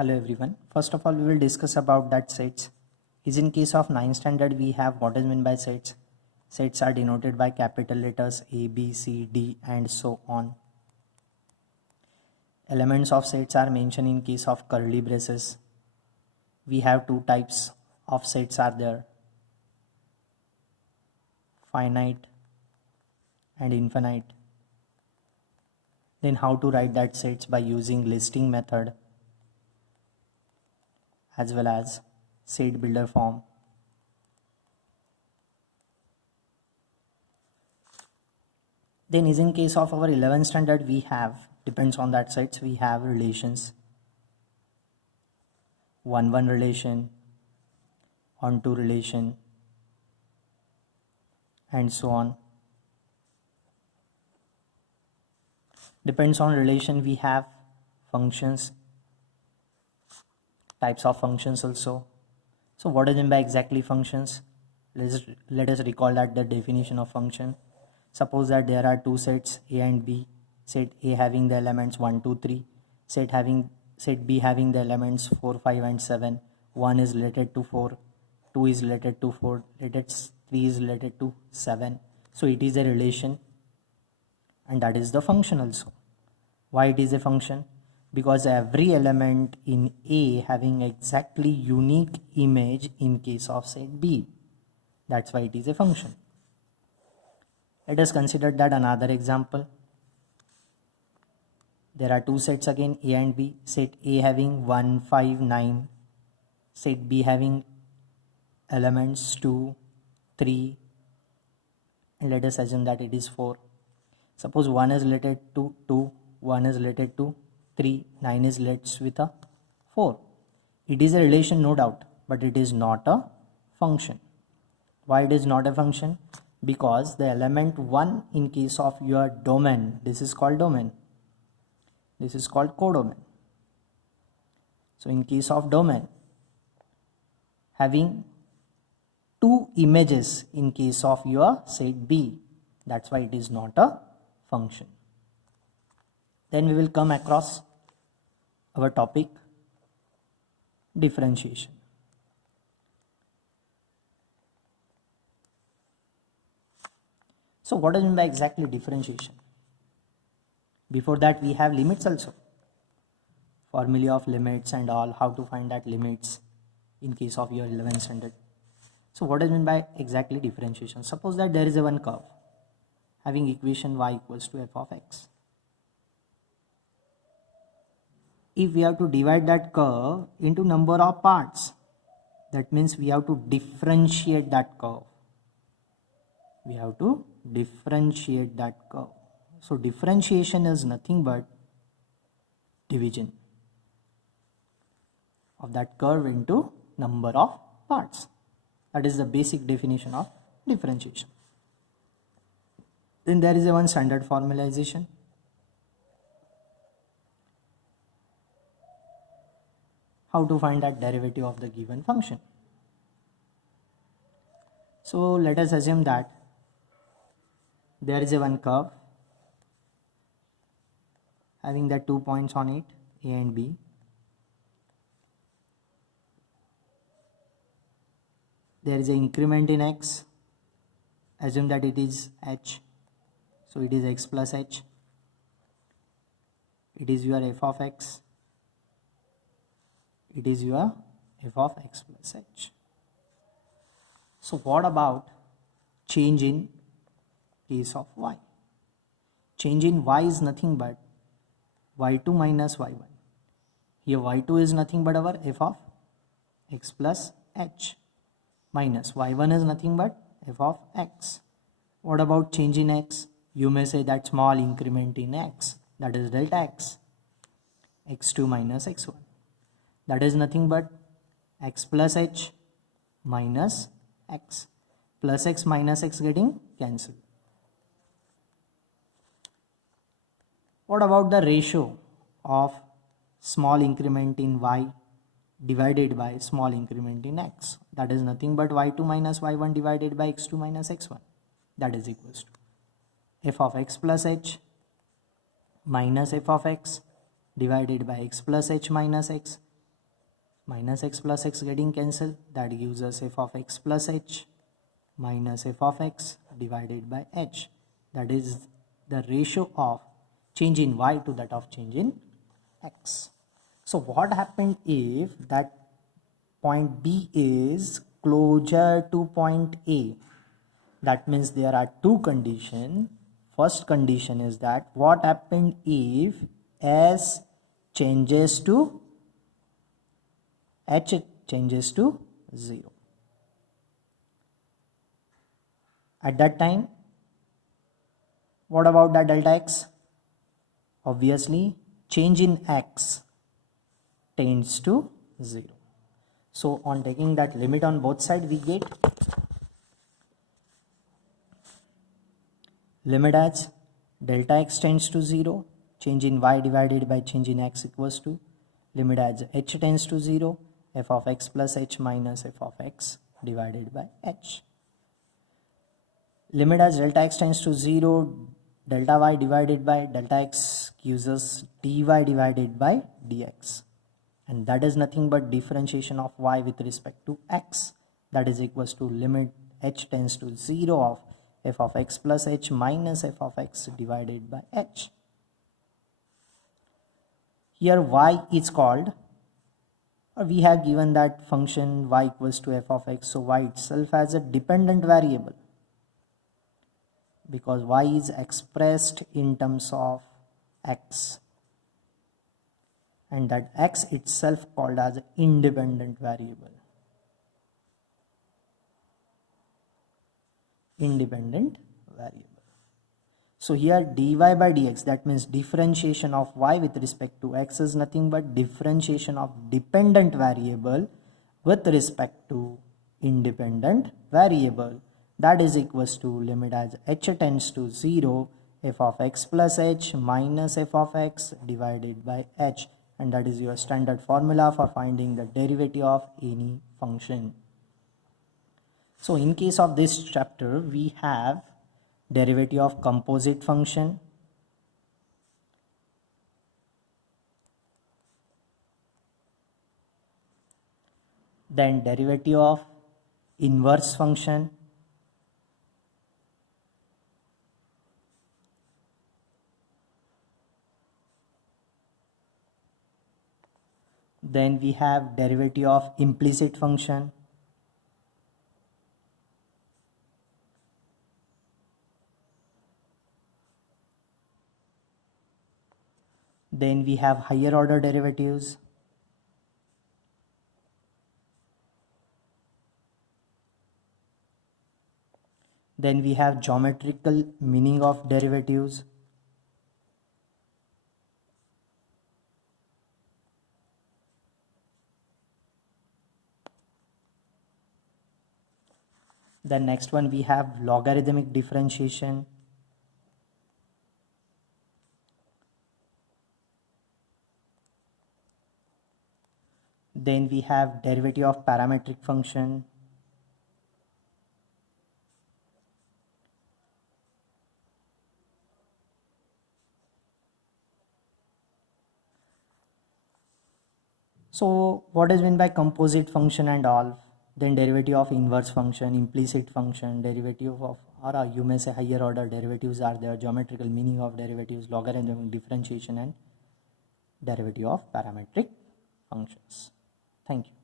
Hello everyone. First of all, we will discuss about that sets. Is in case of 9th standard, we have what is meant by sets. Sets are denoted by capital letters A, B, C, D, and so on. Elements of sets are mentioned in case of curly braces. We have two types of sets are there: finite and infinite. Then how to write that sets by using listing method as well as set builder form. Then is in case of our 11th standard, we have, depends on that sets, we have relations. 1-1 relation, on-to relation, and so on. Depends on relation, we have functions, types of functions also. So what is meant by exactly functions? Let us recall that the definition of function. Suppose that there are two sets A and B, set A having the elements 1, 2, 3, set B having the elements 4, 5 and 7. 1 is related to 4, 2 is related to 4, 3 is related to 7. So it is a relation, and that is the function also. Why it is a function? Because every element in A having exactly unique image in case of set B. That's why it is a function. Let us consider that another example. There are two sets again, A and B. Set A having 1, 5, 9. Set B having elements 2, 3. And let us assume that it is 4. Suppose 1 is related to 2, 1 is related to 3, 9 is related with a 4. It is a relation, no doubt, but it is not a function. Why it is not a function? Because the element 1 in case of your domain, this is called domain, this is called codomain. So in case of domain, having two images in case of your set B, that's why it is not a function. Then we will come across our topic, differentiation. So what is meant by exactly differentiation? Before that we have limits also. Formula of limits and all, how to find that limits in case of your 11th standard. So what is meant by exactly differentiation? Suppose that there is a one curve having equation y equals to f of x. If we have to divide that curve into number of parts, that means we have to differentiate that curve. We have to differentiate that curve. So differentiation is nothing but division of that curve into number of parts. That is the basic definition of differentiation. Then there is a one standard formalization. How to find that derivative of the given function. So let us assume that there is a one curve having the 2 points on it, A and B. There is an increment in x. Assume that it is h. So it is x plus h. It is your f of x. It is your f of x plus h. So what about change in case of y? Change in y is nothing but y2 minus y1. Here y2 is nothing but our f of x plus h, minus y1 is nothing but f of x. What about change in x? You may say that small increment in x, that is delta x, x2 minus x1. That is nothing but x plus h minus x. Plus x minus x getting cancelled. What about the ratio of small increment in y divided by small increment in x? That is nothing but y2 minus y1 divided by x2 minus x1. That is equals to f of x plus h minus f of x divided by x plus h minus x minus x plus x getting cancelled, that gives us f of x plus h minus f of x divided by h. That is the ratio of change in y to that of change in x. So what happened if that point B is closer to point A? That means there are two conditions. First condition is that what happened if S changes to H changes to 0. At that time, what about that delta x? Obviously, change in x tends to 0. So on taking that limit on both sides, we get limit as delta x tends to 0, change in y divided by change in x equals to limit as h tends to 0, f of x plus h minus f of x divided by h. Limit as delta x tends to 0, delta y divided by delta x gives us dy divided by dx. And that is nothing but differentiation of y with respect to x. That is equals to limit h tends to 0 of f of x plus h minus f of x divided by h. Here y is called, or we have given that function y equals to f of x, so y itself has a dependent variable, because y is expressed in terms of x, and that x itself called as an independent variable. Independent variable. So here dy by dx, that means differentiation of y with respect to x, is nothing but differentiation of dependent variable with respect to independent variable. That is equals to limit as h tends to 0, f of x plus h minus f of x divided by h. And that is your standard formula for finding the derivative of any function. So in case of this chapter, we have derivative of composite function, then derivative of inverse function, then we have derivative of implicit function, then we have higher order derivatives, then we have geometrical meaning of derivatives, then next one we have logarithmic differentiation, then we have derivative of parametric function, so what is meant by composite function and all, then derivative of inverse function, implicit function, derivative of, or you may say higher order derivatives are there, geometrical meaning of derivatives, logarithmic differentiation, and derivative of parametric functions. Thank you.